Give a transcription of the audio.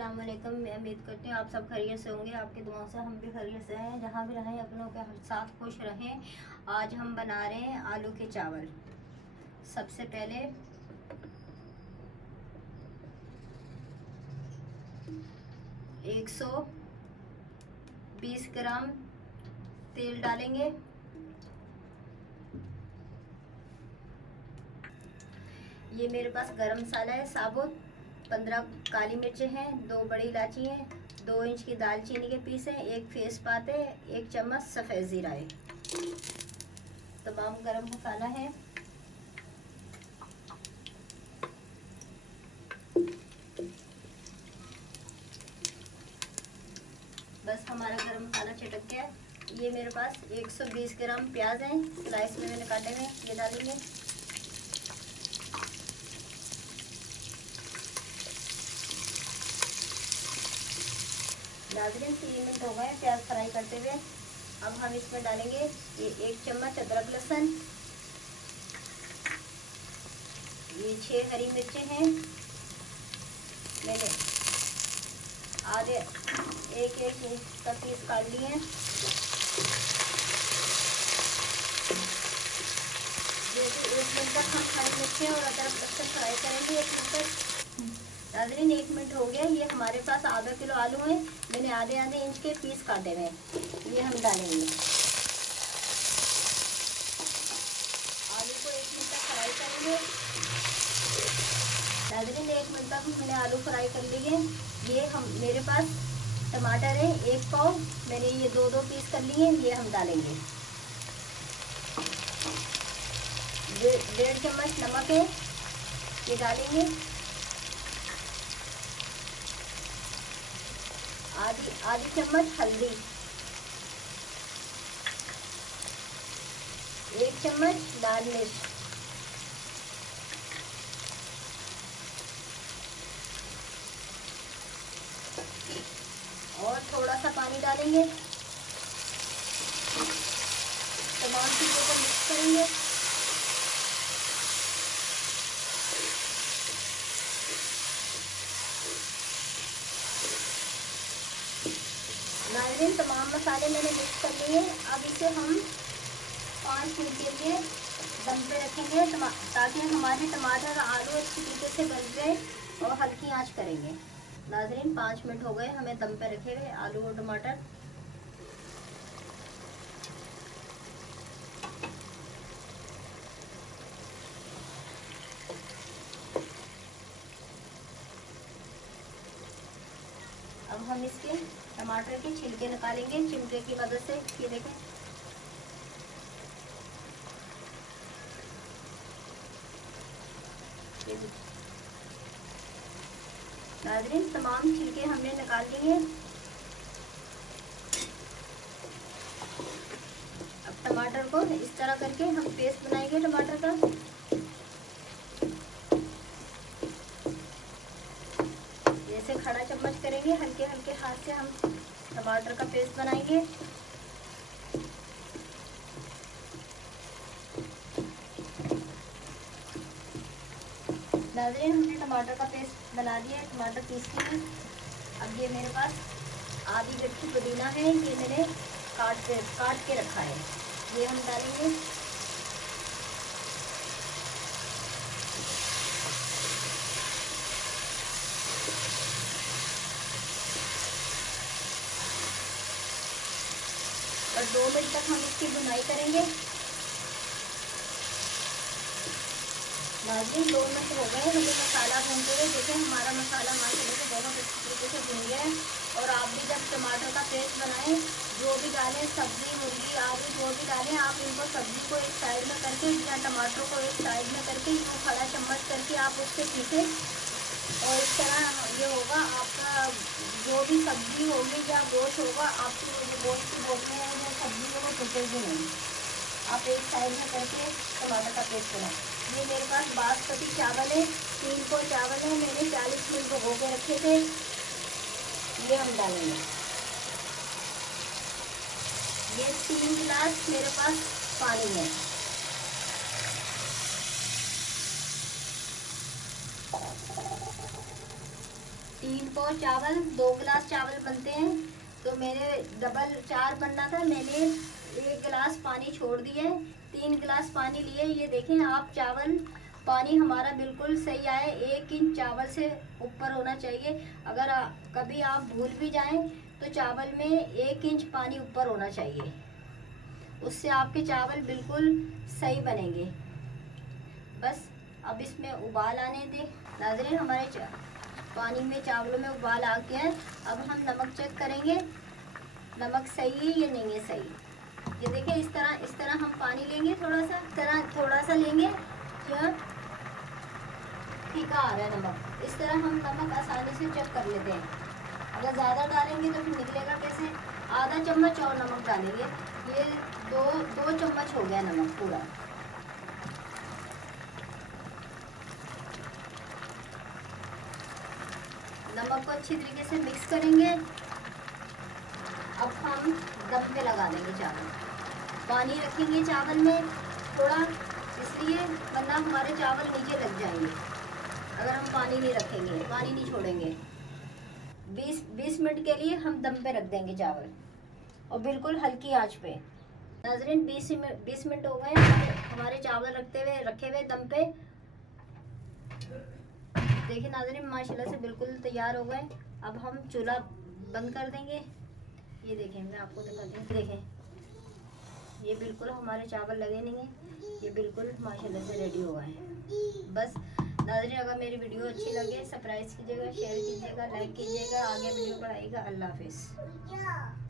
अस्सलाम वालेकुम। मैं उम्मीद करती हूँ आप सब खैरियत से होंगे। आपकी दुआओं से हम भी खैरियत से हैं। जहाँ भी रहें अपनों के साथ खुश रहें। आज हम बना रहे हैं आलू के चावल। सबसे पहले 120 ग्राम तेल डालेंगे। ये मेरे पास गरम मसाला है साबुत, 15 काली मिर्चें हैं, 2 बड़ी इलायची हैं, 2 इंच की दालचीनी के पीस हैं, 1 तेजपात है, 1 चम्मच सफ़ेद ज़ीरा है। तमाम गरम मसाला है। बस हमारा गरम मसाला चटक गया। ये मेरे पास 120 ग्राम प्याज हैं, स्लाइस में मैंने काटे हुए, ये डालेंगे। नाज़रीन 3 मिनट हो गए प्याज फ्राई करते हुए। अब हम इसमें डालेंगे ये 1 चम्मच अदरक लहसुन, ये 6 हरी मिर्चें हैं, मैंने आधे एक इंच का पीस काट लिए हैं। जैसे 1 मिनट तक हम हरी मिर्चें और अदरक लहसुन फ्राई करेंगे। 1 मिनट तक नाज़रीन 1 मिनट हो गया। ये हमारे पास आधा किलो आलू हैं, मैंने आधे आधे इंच के पीस काटे हुए हैं, ये हम डालेंगे। आलू को 1 मिनट तक फ्राई करेंगे। नाज़रीन 1 मिनट तक मैंने आलू फ्राई कर लिए। ये हम मेरे पास टमाटर है 1 पाव, मैंने ये 2 पीस कर लिए, ये हम डालेंगे। 1.5 चम्मच नमक है, ये डालेंगे। आधी चम्मच हल्दी, 1 चम्मच लाल मिर्च, और थोड़ा सा पानी डालेंगे। तमाम चीज़ों को मिक्स करेंगे। नाज़रीन तमाम मसाले मैंने मिक्स कर लिए। अब इसे हम 5 मिनट के लिए दम पे रखेंगे ताकि हमारे टमाटर और आलू अच्छी तरीके से गल जाए, और हल्की आंच करेंगे। नाज़रीन 5 मिनट हो गए हमें दम पे रखे हुए आलू और टमाटर। अब हम इसके टमाटर के छिलके निकालेंगे चिमटे की मदद से। ये देखें, नाज़रीन तमाम छिलके हमने निकाल लिए। अब टमाटर को इस तरह करके हम पेस्ट बनाएंगे टमाटर का। जैसे खड़ा चम्मच करेंगे, हल्के हल्के हाथ से हम टमाटर का पेस्ट बनाएंगे। नाज़रीन हमने टमाटर का पेस्ट बना दिया है, टमाटर पीस लिए। अब ये मेरे पास आधी गट्ठी पुदीना है, ये मैंने काट के रखा है, ये हम डालेंगे। और 2 मिनट तक हम इसकी भुनाई करेंगे। नाज़रीन 2 मिनट हो गए हमें मसाला भूनते हुए। देखें हमारा मसाला माशाल्लाह से बहुत अच्छी तरीके से भून गया है। और आप भी जब टमाटर का पेस्ट बनाएं, जो भी डालें, सब्ज़ी मुर्गी आलू जो भी डालें, आप इनको सब्ज़ी को एक साइड में करके या टमाटर को एक साइड में करके यूँ खड़ा चम्मच करके आप उससे पीसें, और इस तरह ये होगा आपका जो भी सब्ज़ी होगी या गोश्त होगा, आपकी जो गोश्त की बोटियाँ हैं या सब्ज़ी है वो टूटेगी नहीं। आप एक साइड में करके टमाटर का पेस्ट बनाएं। ये मेरे पास बासमती चावल है, 3 को चावल है, मैंने 40 मिनट भिगो के रखे थे, ये हम डालेंगे। ये 3 गिलास मेरे पास पानी है। 3 3 पाव चावल, 2 गिलास चावल बनते हैं। तो मेरे डबल 4 बनना था, मैंने 1 गिलास पानी छोड़ दिए, 3 गिलास पानी लिए। ये देखें आप, चावल पानी हमारा बिल्कुल सही आए, 1 इंच चावल से ऊपर होना चाहिए। अगर कभी आप भूल भी जाएं तो चावल में 1 इंच पानी ऊपर होना चाहिए, उससे आपके चावल बिल्कुल सही बनेंगे। बस अब इसमें उबाल आने दें। नाज़रीन, हमारे पानी में, चावलों में उबाल आ गया है। अब हम नमक चेक करेंगे, नमक सही है या नहीं है सही। ये देखिए, इस तरह हम पानी लेंगे, थोड़ा सा लेंगे, क्या फीका आ रहा है नमक। इस तरह हम नमक आसानी से चेक कर लेते हैं। अगर ज़्यादा डालेंगे तो फिर निकलेगा कैसे। आधा चम्मच और नमक डालेंगे। ये दो चम्मच हो गया नमक पूरा। नमक को अच्छी तरीके से मिक्स करेंगे। अब हम दम पे लगा देंगे चावल। पानी रखेंगे चावल में थोड़ा, इसलिए वरना हमारे चावल नीचे लग जाएंगे अगर हम पानी नहीं रखेंगे, पानी नहीं छोड़ेंगे। 20 मिनट के लिए हम दम पे रख देंगे चावल, और बिल्कुल हल्की आंच पे। नाज़रीन, 20 मिनट हो गए हमारे चावल रखे हुए दम पे। देखिए नाज़रीन, माशाल्लाह से बिल्कुल तैयार हो गए। अब हम चूल्हा बंद कर देंगे। ये देखें, मैं आपको दिखाती हूँ। देखें, ये बिल्कुल हमारे चावल लगे नहीं हैं, ये बिल्कुल माशाल्लाह से रेडी हो गए हैं। बस नाज़रीन, अगर मेरी वीडियो अच्छी लगे सब्सक्राइब कीजिएगा, शेयर कीजिएगा, लाइक कीजिएगा, आगे वीडियो बढ़ाइएगा। अल्लाह हाफिज़।